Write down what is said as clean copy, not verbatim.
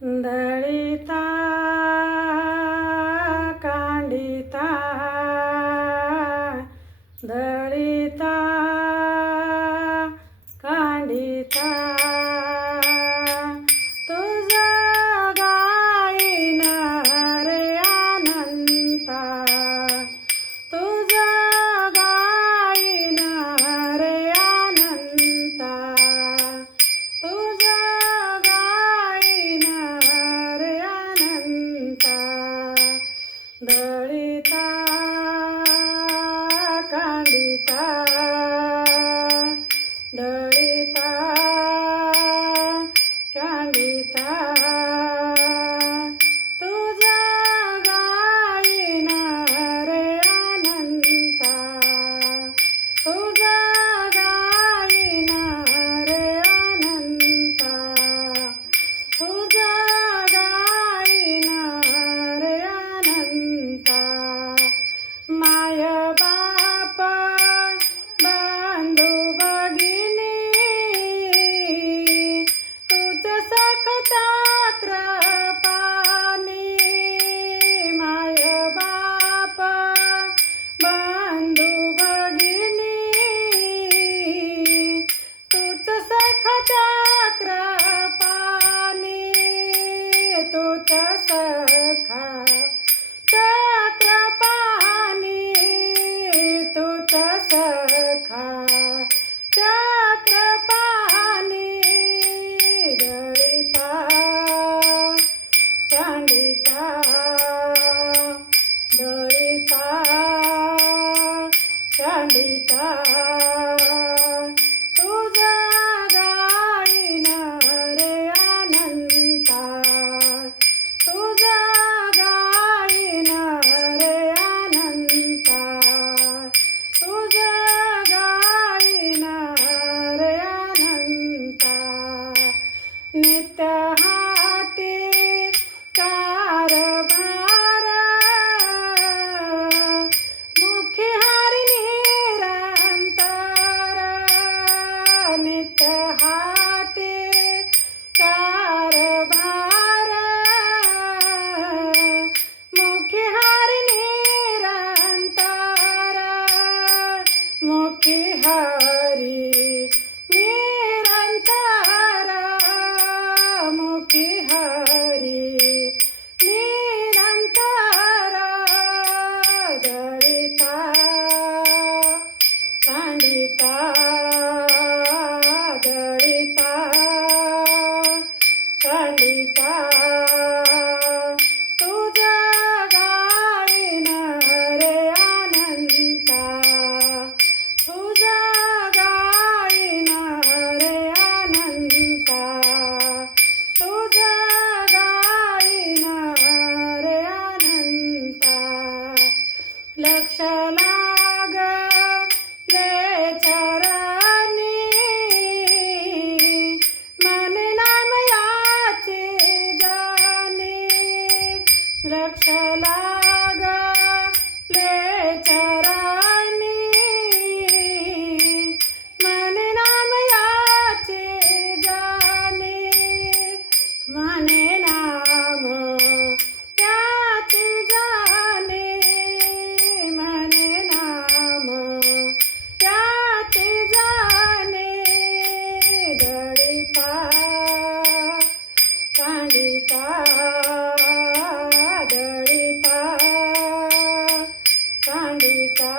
दळिता कांडिता दळिता कांडिता तुझा गाईन रे अनंता तुझा गाईन रे अनंता तुझा गाईन रे अनंता दळिता कांडिता दळिता कांडिता तुझा गाईन रे अनंता तुझा गाईन रे अनंता तुझा गाईन रे अनंता माय बाप बंधू भगिनी तुझ सखता कृपानी माय बाप बंधू भगिनी तुझ सखता कृपानी तुझ सखा चक्रपाणी तुझ सखा चक्रपाणी दळिता कांडिता दळिता कांडिता तुझा गाईन रे अनंता तुझा गाईन रे अनंता तुझा गाईन रे अनंता नित्य हाती कारभार मुखी हरी निरंतर नित्य हाती कारभार मुखी हरी निरंतर मुखी हरी निरंतर मुखी हरी निरंतर दळिता कांडिता दळिता कांडिता तुझा गाईन रे अनंता तुझा गाईन रे अनंता तुझा गाईन रे अनंता लक्ष लागले चरणी मन नाम याचे जाणे लक्ष लागले चरणी मन नाम याचे जाणे मन नाम याचे जाणे मन नाम याचे जाणे दळिता कांडिता दळिता कांडिता